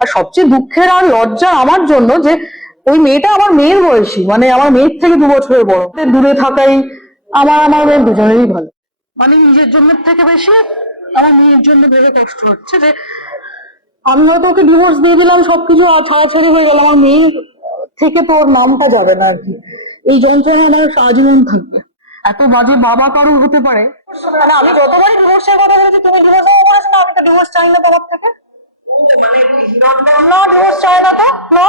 আর সবচেয়ে দুঃখের আর লজ্জা আমার জন্য যে ওই মেয়েটা আমার মেয়ের বয়সী, মানে আমার মেয়ের থেকে 2 বছরের বড়। দূরে থাকাই আমার মেয়ের দুজনেরই ভালো। মানে নিজের জন্য থেকে বেশি আমার মেয়ের জন্য ভেবে কষ্ট হচ্ছে যে আমি হয়তো ওকে ডিভোর্স দিয়ে দিলাম, সবকিছু ছাড়াছাড়ি হয়ে গেল, আমার মেয়ের থেকে তো ওর নামটা যাবে না আর কি। এই যন্ত্রণা আমার আজীবন থাকবে। এত বাজে বাবা কারো হতে পারে। মানে আমি যতবারই ডিভোর্সের কথা বলেছি, তুমি ডিভোর্স বলেছো না, আমি তো ডিভোর্স চাই না তোমার থেকে। না, ডিভোর্স চাই না তো, না।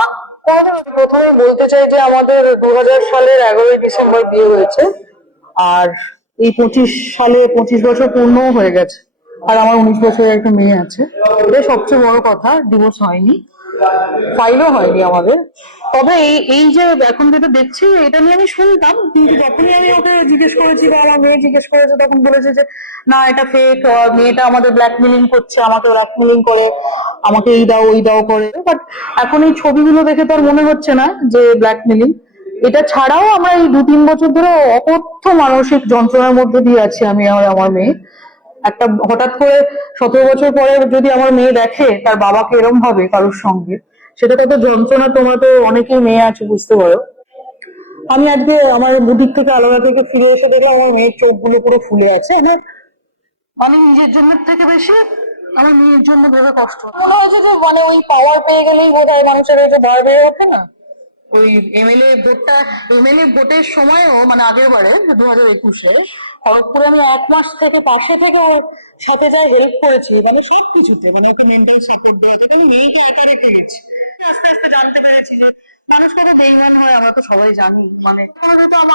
প্রথমে বলতে চাই যে আমাদের 2000 সালের 11ই ডিসেম্বর বিয়ে হয়েছে, আর এই 25 সালে 25 বছর পূর্ণ হয়ে গেছে, আর আমার 19 বছরের একটা মেয়ে আছে। এটাই সবচেয়ে বড় কথা, ডিভোর্স হয়নি, ফাইলও হয়নি আমাদের। তবে এই যে এখন যেটা দেখছি এটা নিয়ে আমি শুনতাম, কিন্তু যখনই আমি ওকে জিজ্ঞেস করেছি বা আমার মেয়ে জিজ্ঞেস করেছে, তখন বলেছে যে না, এটা ফেক, মেয়েটা আমাদের ব্ল্যাকমেলিং করছে, আমাকে ব্ল্যাকমেলিং করে, আমাকে এই দাও ওই দাও করে। বাট এখন এই ছবিগুলো দেখে তো আর মনে হচ্ছে না যে ব্ল্যাকমেলিং। এটা ছাড়াও আমরা এই 2-3 বছর ধরে অকথ্য মানসিক যন্ত্রণার মধ্যে দিয়ে আছি আমি আর আমার মেয়ে। একটা হঠাৎ করে 17 বছর পরে যদি আমার মেয়ে দেখে তার বাবাকে এরম ভাবে কারোর সঙ্গে, সেটা কত যন্ত্রণা। তোমরা তো অনেকেই মেয়ে আছে, বুঝতে পারো। আমি আজকে আমার বুটিক থেকে আলাদা থেকে ফিরে এসে দেখলাম আমার মেয়ের চোখগুলো পুরো ফুলে আছে। মানে নিজের জন্য থেকে বেশি আমার মেয়ের জন্য ভেবে কষ্ট মনে হয়েছে যে মানে ওই পাওয়ার পেয়ে গেলেই বোধ হয় মানুষের ওই যে ভয় বেড়ে ওঠে না। ওই এমএলএ ভোটের সময়ও, মানে আগের বারে 2021-এ খড়গপুরে আমি 1 মাস থেকে পাশে থেকে ওর সাথে যাই হেল্প করেছি, মানে সবকিছুতে, মানে ওকে মেন্টাল সাপোর্ট দেওয়া, তখন মেয়েকে একা রেখে গেছি। আস্তে আস্তে জানতে পেরেছি যে মানুষ কত বেইমান হয়, আমরা তো সবাই জানি। মানে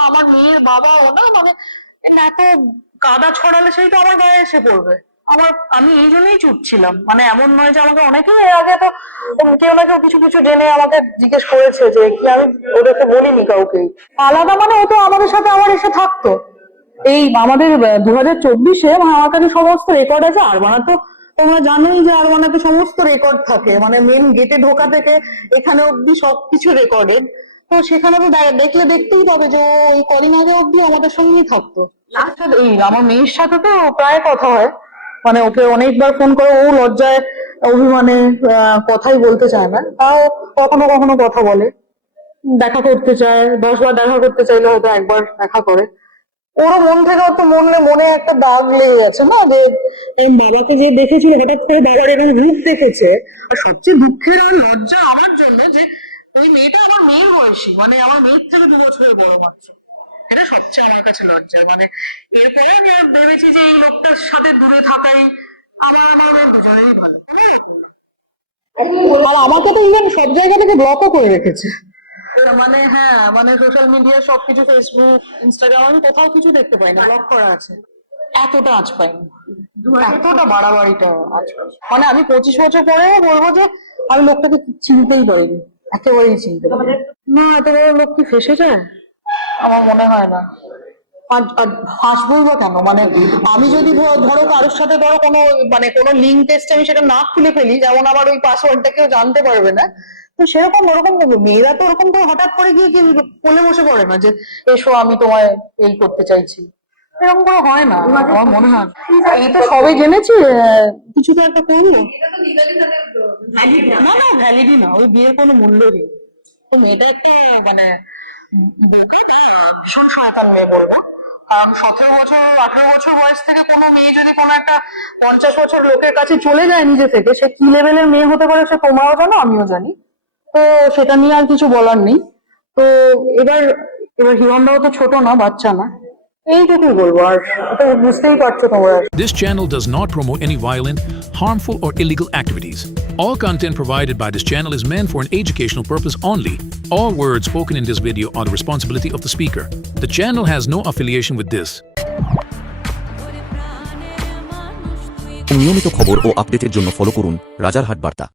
আমার মেয়ের বাবাও না, মানে এত কাদা ছড়ালে সেই তো আমার গায়ে এসে পড়বে। আমি এই জন্যই চুপ ছিলাম। মানে এমন নয় যে আমাকে অনেকেই এর আগে তো কেউ না কেউ কিছু কিছু জেনে আমাকে জিজ্ঞেস করেছে যে কি, আমি ওদেরকে বলিনি কাউকে আলাদা। মানে ও তো আমাদের সাথে আমার এসে থাকতো। এই আমাদের 2024-এ আমার কাছে সমস্ত রেকর্ড আছে। আরবানা তো তোমরা জানোই যে আরবানাতে সমস্ত রেকর্ড থাকে, মানে মেন গেটে ঢোকা থেকে এখানে অব্দি সবকিছু রেকর্ডেড। তো সেখানে তো দেখলে দেখতেই পাবে যে ওই কদিন আগে অব্দি আমাদের সঙ্গেই থাকতো। এই আমার মেয়ের সাথে তো প্রায় কথা হয়, মানে ওকে অনেকবার ফোন করে, ও লজ্জায় অভিমানে কথাই বলতে চায় না, তাও কখনো কখনো কথা বলে। দেখা করতে চায়, 10 বার দেখা করতে চাইলে হয়তো একবার দেখা করে। ওরও মন থেকে অত মনে একটা দাগ লেগে গেছে না, যে বাবাকে যে দেখেছিল হঠাৎ করে বাবার এরকম রূপ দেখেছে। আর সবচেয়ে দুঃখের আর লজ্জা আমার জন্য যে ওই মেয়েটা আমার মেয়ের বয়সী, মানে আমার মেয়ের থেকে 2 বছরের বড় মাত্র। এটা সবচেয়ে আমার কাছে লজ্জার। মানে এরপরে আমি ভেবেছি যে এই লোকটার সাথে দূরে থাকাই আমার মেয়ের দুজনেরই ভালো। আর আমাকে তো ইভেন সব জায়গা থেকে ব্লকও করে রেখেছে। মানে হ্যাঁ, মানে সোশ্যাল মিডিয়া সবকিছু, ফেসবুক, ইনস্টাগ্রাম, আমি কোথাও কিছু দেখতে পাই না, ব্লক করা আছে। এতটা আঁচ পাইনি, এতটা বাড়াবাড়িটা আঁচ পাইনি। মানে আমি 25 বছর পরেও বলবো যে আমি লোকটাকে চিনতেই পারিনি, একেবারেই চিনতে পারিনি। না, এত বড় লোক কি ফেসে যায়? আমার মনে হয় না। হাসবোই বা কেন? মানে আমি যদি ধরো কারোর সাথে ধরো কোনো লিঙ্ক টেস্ট আমি সেটা না খুলে ফেলি, যেমন আমার ওই পাসওয়ার্ডটা কেউ জানতে পারবে না, তো সেরকম ওরকম মেয়েরা তো ওরকম করে হঠাৎ করে গিয়ে কোলে বসে পড়ে না যে এসো আমি তোমায় এই করতে চাইছি, এরকম করে হয় না আমার মনে হয়। এই তো সবে জেনেছি, কিছু তো একটা করবো। না না, ভ্যালিডই না, ওই বিয়ের কোনো মূল্য নেই। তো মেয়েটা একটা মানে ভীষণ শয়তান মেয়ে বলবো। কারণ 17 বছর 18 বছর বয়স থেকে কোনো মেয়ে যদি কোনো একটা 50 বছর লোকের কাছে চলে যায় নিজে থেকে, সে কি লেভেলের মেয়ে হতে পারে সে তোমরাও জানো, আমিও জানি। তো সেটা নিয়ে আর কিছু বলার নেই। তো এবার হিরণদাও তো ছোট না, বাচ্চা না, এইটুকুই বলবো। আর তো বুঝতেই পারছো তোমরা। This channel does not promote any violent, harmful, or illegal activities. All content provided by this channel is meant for an educational purpose only. All words spoken in this video are the responsibility of the speaker. The channel has no affiliation with this. নিয়মিত খবর ও আপডেটের জন্য follow করুন রাজারহাট বার্তা।